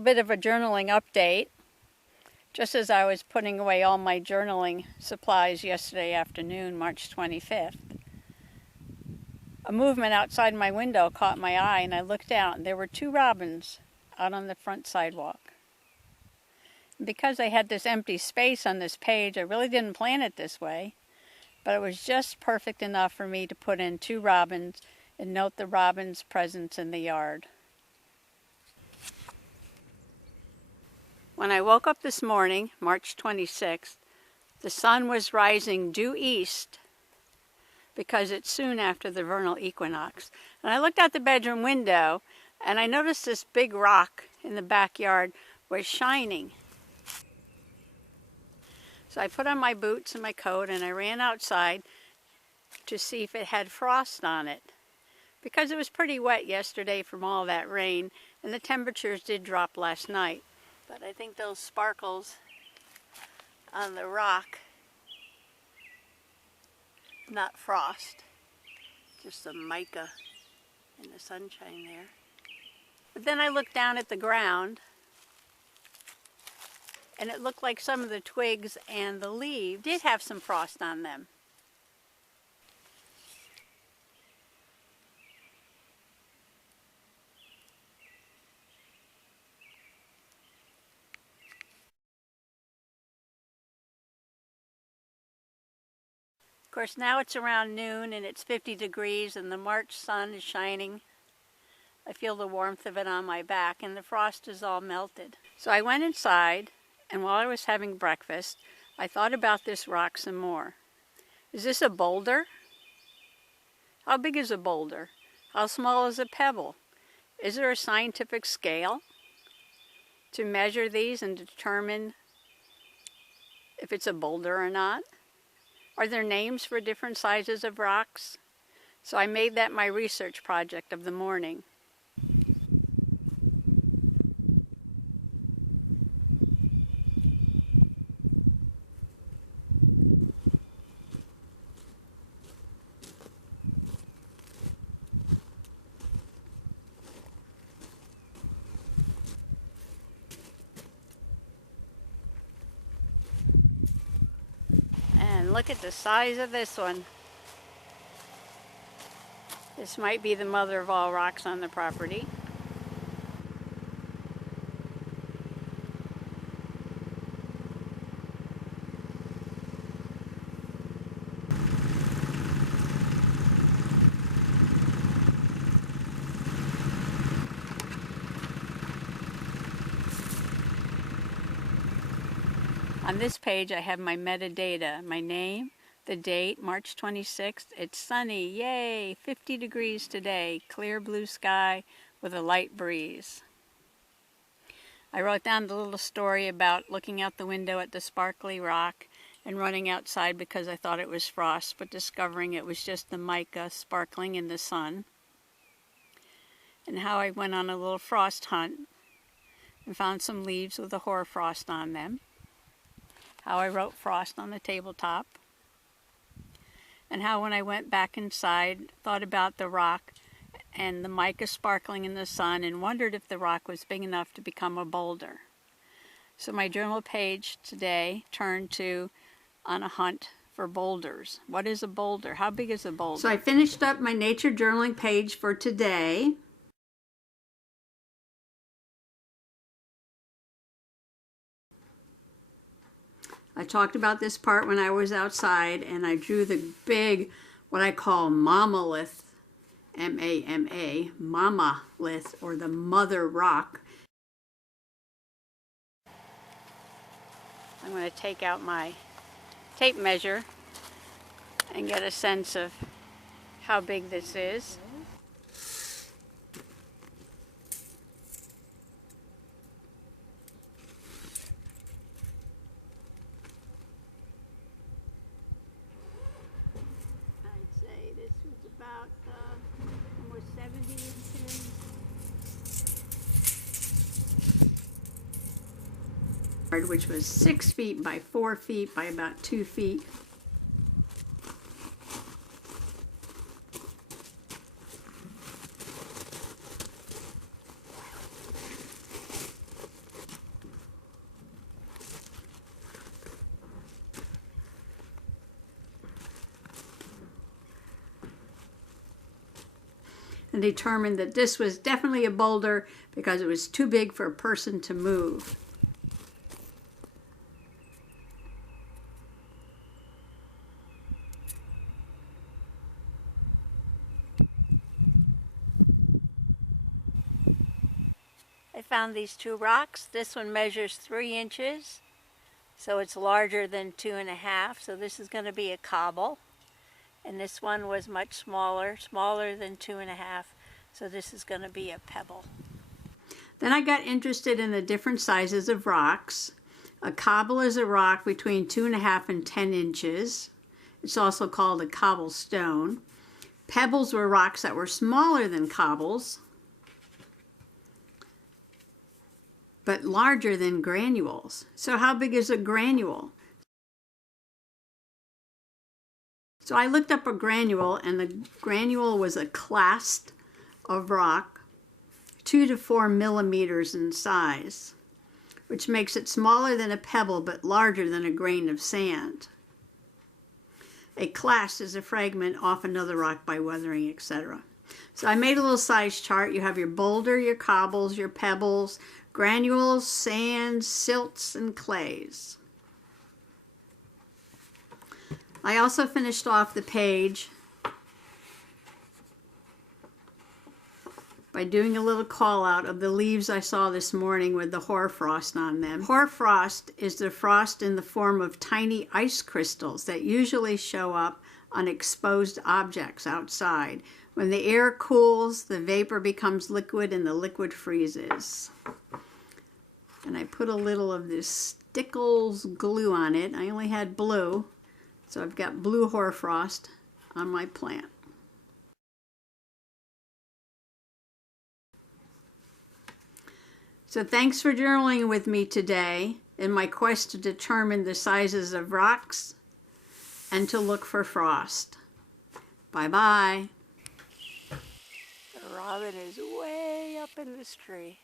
little bit of a journaling update. Just as I was putting away all my journaling supplies yesterday afternoon, March 25th, a movement outside my window caught my eye, and I looked out, and there were 2 robins out on the front sidewalk. And because I had this empty space on this page, I really didn't plan it this way, but it was just perfect enough for me to put in 2 robins and note the robins' presence in the yard. When I woke up this morning, March 26th, the sun was rising due east because it's soon after the vernal equinox. And I looked out the bedroom window and I noticed this big rock in the backyard was shining. So I put on my boots and my coat and I ran outside to see if it had frost on it, because it was pretty wet yesterday from all that rain and the temperatures did drop last night. But I think those sparkles on the rock, not frost, just some mica in the sunshine there. But then I looked down at the ground and it looked like some of the twigs and the leaves did have some frost on them. Of course, now it's around noon and it's 50 degrees and the March sun is shining. I feel the warmth of it on my back and the frost is all melted. So I went inside, and while I was having breakfast, I thought about this rock some more. Is this a boulder? How big is a boulder? How small is a pebble? Is there a scientific scale to measure these and determine if it's a boulder or not? Are there names for different sizes of rocks? So I made that my research project of the morning. And look at the size of this one. This might be the mother of all rocks on the property. On this page I have my metadata, my name, the date, March 26th. It's sunny, yay, 50 degrees today, clear blue sky with a light breeze. I wrote down the little story about looking out the window at the sparkly rock and running outside because I thought it was frost, but discovering it was just the mica sparkling in the sun. And how I went on a little frost hunt and found some leaves with a hoarfrost on them. How I wrote frost on the tabletop, and how when I went back inside, thought about the rock and the mica sparkling in the sun and wondered if the rock was big enough to become a boulder. So my journal page today turned to on a hunt for boulders. What is a boulder? How big is a boulder? So I finished up my nature journaling page for today. I talked about this part when I was outside, and I drew the big, what I call mammalith, M-A-M-A, mammalith, or the mother rock. I'm going to take out my tape measure and get a sense of how big this is. About almost 70 inches, which was 6 feet by 4 feet by about 2 feet. and determined that this was definitely a boulder because it was too big for a person to move. I found these two rocks. This one measures 3 inches, so it's larger than 2.5. So this is going to be a cobble. And this one was much smaller than 2.5. So this is going to be a pebble. Then I got interested in the different sizes of rocks. A cobble is a rock between 2.5 and 10 inches. It's also called a cobblestone. Pebbles were rocks that were smaller than cobbles, but larger than granules. So how big is a granule? So I looked up a granule, and the granule was a clast of rock, 2 to 4 millimeters in size, which makes it smaller than a pebble but larger than a grain of sand. A clast is a fragment off another rock by weathering, etc. So I made a little size chart. You have your boulder, your cobbles, your pebbles, granules, sands, silts, and clays. I also finished off the page by doing a little call out of the leaves I saw this morning with the hoarfrost on them. Hoarfrost is the frost in the form of tiny ice crystals that usually show up on exposed objects outside. When the air cools, the vapor becomes liquid and the liquid freezes. And I put a little of this Stickles glue on it. I only had blue, so I've got blue hoarfrost on my plant. So thanks for journaling with me today in my quest to determine the sizes of rocks and to look for frost. Bye-bye. The robin is way up in this tree.